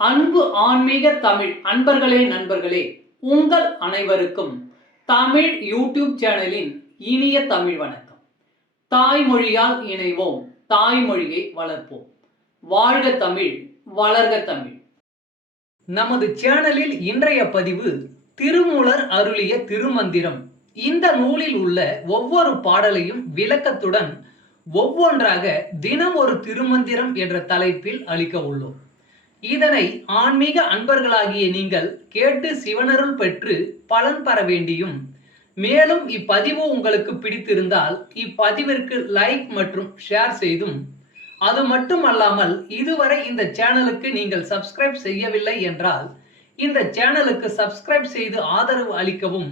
அன்பு ஆன்மீக தமிழ் அன்பர்களே நண்பர்களே, உங்கள் அனைவருக்கும் தமிழ் யூடியூப் சேனலின் இனிய தமிழ் வணக்கம். தாய்மொழியால் இணைவோம், தாய்மொழியை வளர்ப்போம். வாழ்க தமிழ், வளர்க தமிழ். நமது சேனலில் இன்றைய பதிவு திருமூலர் அருளிய திருமந்திரம். இந்த நூலில் உள்ள ஒவ்வொரு பாடலையும் விளக்கத்துடன் ஒவ்வொன்றாக தினம் ஒரு திருமந்திரம் என்ற தலைப்பில் அளிக்க உள்ளோம். இதனை ஆன்மீக அன்பர்களாகிய நீங்கள் கேட்டு சிவனருள் பெற்று பலன் பெற வேண்டியும், மேலும் இப்பதிவு உங்களுக்கு பிடித்திருந்தால் இப்பதிவிற்கு லைக் மற்றும் ஷேர் செய்தும், அது மட்டுமல்லாமல் இதுவரை இந்த சேனலுக்கு நீங்கள் சப்ஸ்கிரைப் செய்யவில்லை என்றால் இந்த சேனலுக்கு சப்ஸ்கிரைப் செய்து ஆதரவு அளிக்கவும்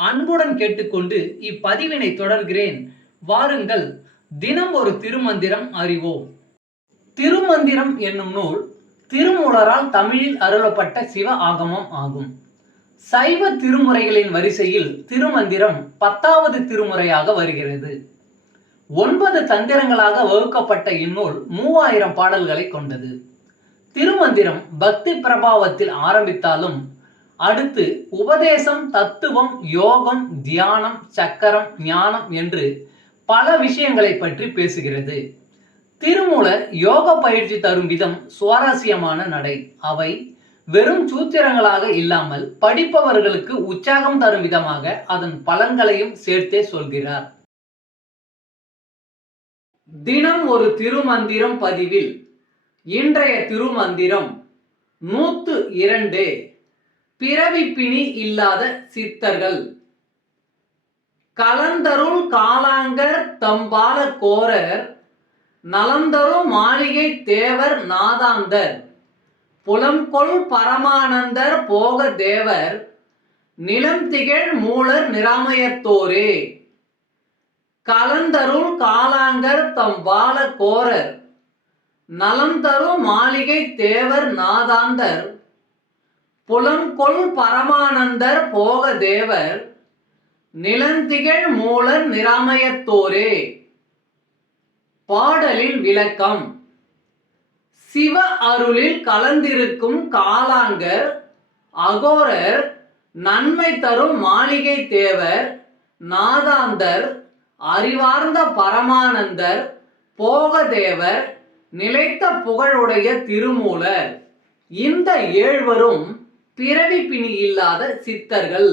அன்புடன் கேட்டுக்கொண்டு இப்பதிவினை தொடர்கிறேன். வாருங்கள், தினம் ஒரு திருமந்திரம் அறிவோம். திருமந்திரம் என்னும் நூல் திருமூலரால் தமிழில் அருளப்பட்ட சிவ ஆகமம் ஆகும். சைவ திருமுறைகளின் வரிசையில் திருமந்திரம் 10வது திருமுறையாக வருகிறது. 9 தந்திரங்களாக வகுக்கப்பட்ட இந்நூல் 3000 பாடல்களை கொண்டது. திருமந்திரம் பக்தி பிரபாவத்தில் ஆரம்பித்தாலும் அடுத்து உபதேசம், தத்துவம், யோகம், தியானம், சக்கரம், ஞானம் என்று பல விஷயங்களை பற்றி பேசுகிறது. திருமூலர் யோக பயிற்சி தரும் விதம் சுவாரஸ்யமான நடை. அவை வெறும் சூத்திரங்களாக இல்லாமல் படிப்பவர்களுக்கு உற்சாகம் தரும் விதமாக அதன் பலன்களையும் சேர்த்தே சொல்கிறார். தினம் ஒரு திருமந்திரம் பதிவில் இன்றைய திருமந்திரம் 102. பிறவி பிணி இல்லாத சித்தர்கள். கலந்தருள் காலாங்கர் தம்பால கோரர், நலந்தரும் மாளிகை தேவர் நாதாந்தர், புலம்கொள் பரமானந்தர் போக தேவர், நிலம் திகழ் மூலர் நிராமயத்தோரே. கலந்தருள் காலாங்கர் தம்பால கோரர், நலந்தரும் மாளிகை தேவர் நாதாந்தர், புலம்கொள் பரமானந்தர் போக தேவர், நிலந்திகழ் மூலர் நிராமயத்தோரே. பாடலின் விளக்கம். சிவ அருளில் கலந்திருக்கும் காலாங்கர், அகோரர், நன்மை தரும் மாளிகை தேவர், நாதாந்தர், அறிவார்ந்த பரமானந்தர், போகதேவர், நிலைத்த புகழுடைய திருமூலர். இந்த 7வரும் பிறவி பிணி இல்லாத சித்தர்கள்.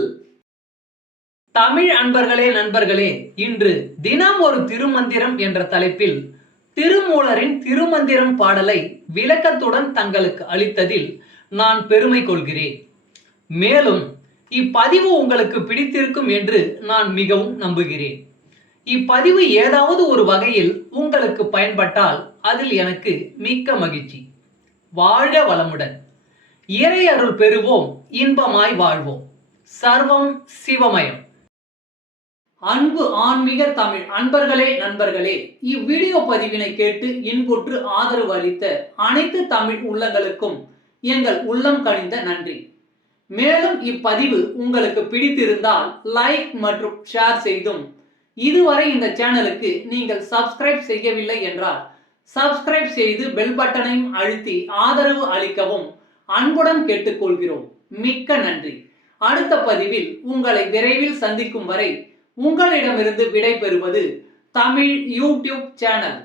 தமிழ் அன்பர்களே நண்பர்களே, இன்று தினம் ஒரு திருமந்திரம் என்ற தலைப்பில் திருமூலரின் திருமந்திரம் பாடலை விளக்கத்துடன் தங்களுக்கு அளித்ததில் நான் பெருமை கொள்கிறேன். மேலும் இப்பதிவு உங்களுக்கு பிடித்திருக்கும் என்று நான் மிகவும் நம்புகிறேன். இப்பதிவு ஏதாவது ஒரு வகையில் உங்களுக்கு பயன்பட்டால் அதில் எனக்கு மிக்க மகிழ்ச்சி. வாழ்க வளமுடன். இறை அருள் பெறுவோம், இன்பமாய் வாழ்வோம். சர்வம் சிவமயம். அன்பு ஆன்மீக தமிழ் அன்பர்களே நண்பர்களே, இவ்வீடியோ பதிவினை கேட்டு இன்புற்று ஆதரவு அளித்த அனைத்து தமிழ் உள்ளங்களுக்கும் எங்கள் உள்ளம் கனிந்த நன்றி. மேலும் இப்பதிவு உங்களுக்கு பிடித்திருந்தால் லைக் மற்றும் ஷேர் செய்தும், இதுவரை இந்த சேனலுக்கு நீங்கள் சப்ஸ்கிரைப் செய்யவில்லை என்றால் சப்ஸ்கிரைப் செய்து பெல் பட்டனையும் அழுத்தி ஆதரவு அளிக்கவும் அன்புடன் கேட்டுக்கொள்கிறோம். மிக்க நன்றி. அடுத்த பதிவில் உங்களை விரைவில் சந்திக்கும் வரை உங்களிடமிருந்து விடை பெறுவது தமிழ் யூடியூப் சேனல்.